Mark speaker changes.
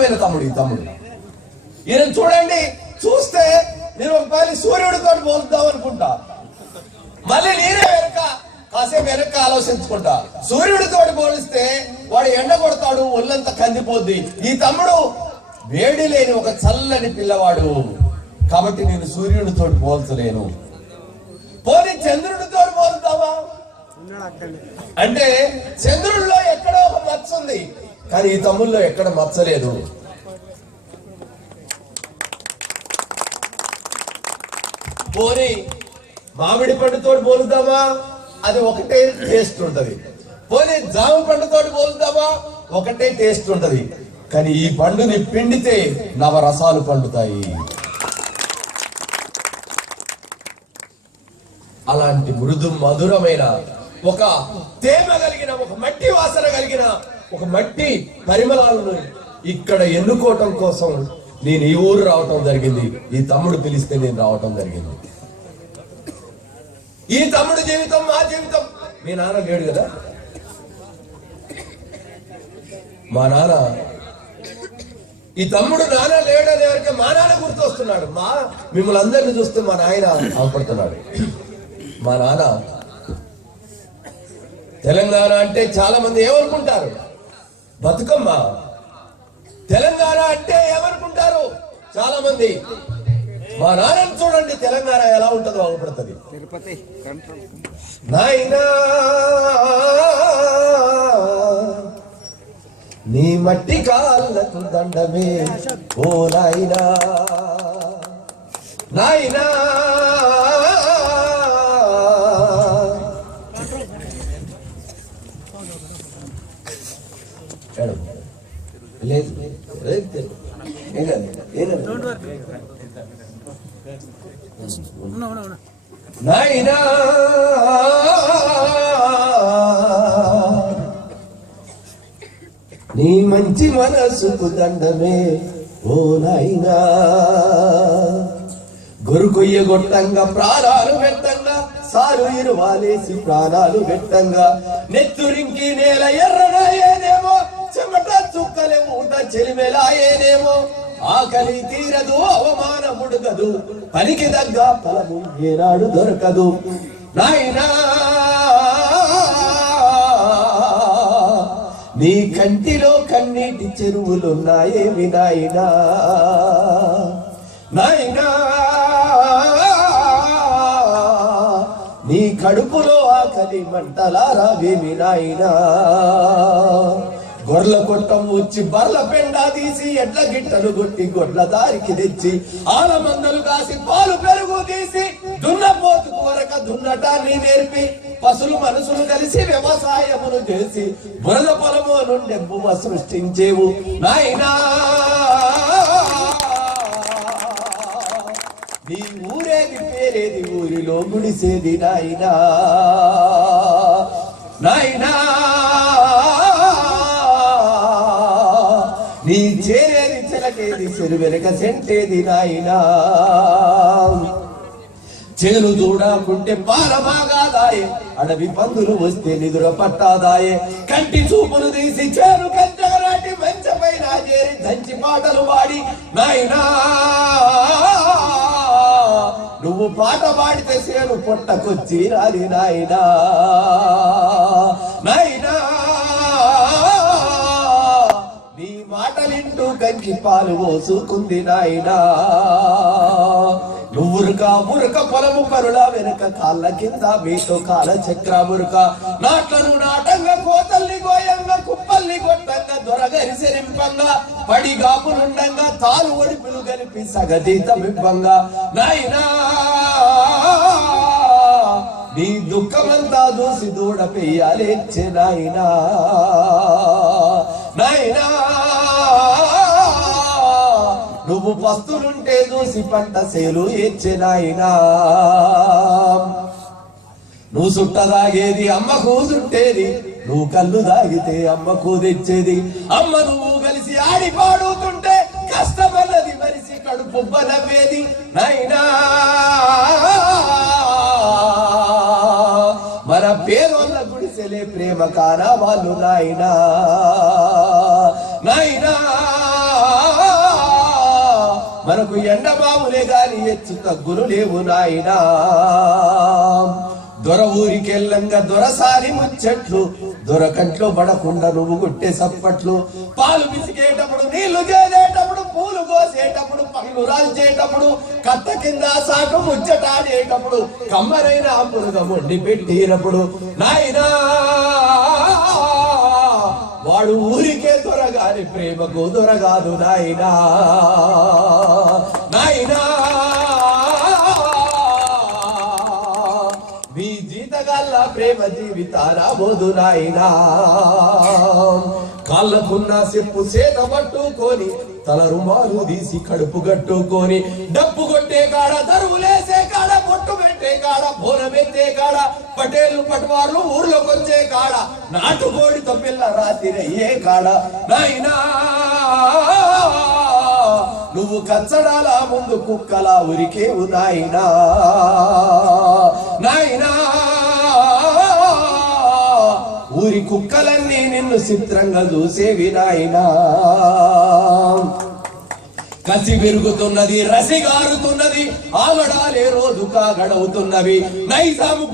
Speaker 1: మధురమైన తమ్ముడు ఈ తమ్ముడు. ఈయన చూడండి చూస్తే నేను ఒకవేళ సూర్యుడితో పోలుద్దాం అనుకుంటా. మళ్ళీ నేనే వెనక కాసేపు వెనక ఆలోచించుకుంటా. సూర్యుడితో పోలిస్తే వాడు ఎండ కొడతాడు ఒళ్ళంతా కందిపోద్ది. ఈ తమ్ముడు వేడి లేని ఒక చల్లని పిల్లవాడు. కాబట్టి నేను సూర్యుడితో పోల్చలేను. పోనీ చంద్రుడితో పోలుతావా అంటే చంద్రుడిలో ఎక్కడో ఒక మచ్చ ఉంది. కానీ ఈ తమ్ముల్లో ఎక్కడ మచ్చలేదు. పోనీ మామిడి పండుతో పోలుదామా అది ఒకటే టేస్ట్ ఉంటది. పోనీ జామ పండుతో పోలుదామా ఒకటే టేస్ట్ ఉంటది. కానీ ఈ పండుని పిండితే నవరసాలు పండుతాయి. అలాంటి మృదు మధురమైన ఒక తేమ కలిగిన ఒక మట్టి వాసన కలిగిన ఒక మట్టి పరిమళాలను ఇక్కడ ఎన్నుకోవటం కోసం నేను ఈ ఊరు రావటం జరిగింది. ఈ తమ్ముడు పిలిస్తే నేను రావటం జరిగింది. ఈ తమ్ముడు జీవితం మా జీవితం. మీ నాన్న లేడు కదా? మా నాన్న ఈ తమ్ముడు నాన్న లేడనే వరకే మా నాన్న గుర్తొస్తున్నాడు. మా మిమ్మల్ని అందరిని చూస్తే మా నాయన ఆపడుతున్నాడు. మా నాన్న తెలంగాణ అంటే చాలా మంది ఏమనుకుంటారు? బతుకమ్మ. తెలంగాణ అంటే ఏమనుకుంటారు చాలా మంది మా నాన్నని చూడండి తెలంగాణ ఎలా ఉంటుందో
Speaker 2: తిరుపతి కంట్రోల్.
Speaker 1: నాయనా నీ మట్టి కాళ్ళకు దండమే. ఓ నాయనా. నాయనా. ఏం కాదు, ఏం కాదు. నీ మంచి మనసుకు దండమే ఓ నాయనా గొరుకొయ్య గొట్టంగా ప్రాణాలు పెట్టంగా సారు ఇరువాలేసి ప్రాణాలు పెట్టంగా నెత్తురింకి నేల ఎర్రనాయేనేమో చుక్కలే ఊట చెలిమెలాయేనేమో. ఆకలి తీరదు అవమానముడుగదు పనికి తగ్గ ఫలము ఏనాడు దొరకదు. నాయనా నీ కంటిలో కన్నీటి చెరువులున్నాయేమి నాయనా? నాయనా నీ కడుపులో ఆకలి మంటలారావేమి నాయనా? గొర్రెల కొట్టం వచ్చి బర్ల పెండ తీసి ఎడ్ల గిట్టలు కొట్టి గొడ్ల దారికి తెచ్చి ఆల మందలు కాసి పాలు పెరుగు తీసి దున్నపోతు కొరక దున్నటాన్ని నేర్పి పశులు మనసులు కలిసి వ్యవసాయమును చేసి బురద పొలము నుండి బుమ సృష్టించేవు. నాయనా! నీ ఊరేది పేరేది ఊరిలో గుడిసేది నాయనా! చెలకేది వెనక సెంటేది నాయనా. చేను చూడకుంటే పారమాగాదాయే అడవి పందులు వస్తే నిధుల పట్టాదాయే. కంటి చూపులు తీసి చేరు కంచగలాంటి మంచపై రాజేరి దంచి పాటలు పాడి నాయనా. నువ్వు పాట పాడితే చేరు పొట్టకొచ్చి రాలి నాయనా. నాయనా. మాటలింటూ గంజి పాలు పోసుకుంది నాయనా. నువ్వురుక మురుక పొలము పరుల వెనక కాళ్ళ కింద మీతో కాల చక్ర మురుక. నాట్లను నాటంగా కోతల్ని గోయంగా కుప్పల్ని కొట్టంగా దొరగరి సెరింపంగా పడి గాపులుండంగా తాలు ఒడిపులు కలిపి సగదీత బింబంగా నాయనా నీ దుఃఖమంతా దూసి దూడ పెయ్యాలేచ్చే నాయనా. నాయనా నువ్వు పస్తులుంటే చూసి పంట సేలు ఇచ్చినాయినా నువ్వు సుట్ట తాగేది అమ్మకు సుట్టేది నువ్వు కళ్ళు తాగితే అమ్మకు తెచ్చేది అమ్మ నువ్వు కలిసి ఆడి పాడుతుంటే కష్టమన్నది మరిసి కడుపు నవ్వేది నైనా మన పేదోళ్ళ గుడిసెలే ప్రేమ కారా వాళ్ళు నాయనా. నాయనా. మనకు ఎండమాములే గాని ఎచ్చు తగ్గులు లేవు నాయనా. దొర ఊరికెళ్ళంగా దొరసారి ముచ్చట్లు దొరకంట్లో పడకుండా నువ్వు కొట్టే సప్పట్లు. పాలు పిసికేటప్పుడు నీళ్ళు చేసేటప్పుడు పూలు కోసేటప్పుడు పళ్ళు రాల్చేటప్పుడు కత్త కింద సాటు ముచ్చటాడేటప్పుడు కమ్మరైన పురుగ మొండి పెట్టినప్పుడు నాయనా వాడు ఊరికే దొర దొరగాని ప్రేమకు దొరగాదు నాయనా. నాయనా. మీ జీతగాళ్ళ ప్రేమ జీవితారా బోధు నాయనా. కాళ్ళకున్న చెప్పు సేత పట్టుకొని తల రుమాలు తీసి కడుపు కట్టుకొని డప్పు కొట్టే కాడ దరువులేసే కాడ పెట్టే కాడ బోనమెత్తే కాడ పటేలు పటవారు ఊర్లోకి వచ్చే కాడ. నాటుకోడి పిల్ల రాత్రి అయ్యే కాడ? నాయనా నువ్వు కచ్చడాల ముందు కుక్కలా ఉరికే నాయనా. నాయనా ఊరి కుక్కలన్నీ నిన్ను చిత్రంగా చూసేవి నాయనా. కసి పెరుగుతున్నది రసి గారుతున్నది ఆమడాలే రోజు కాగడవుతున్నవి నైజాము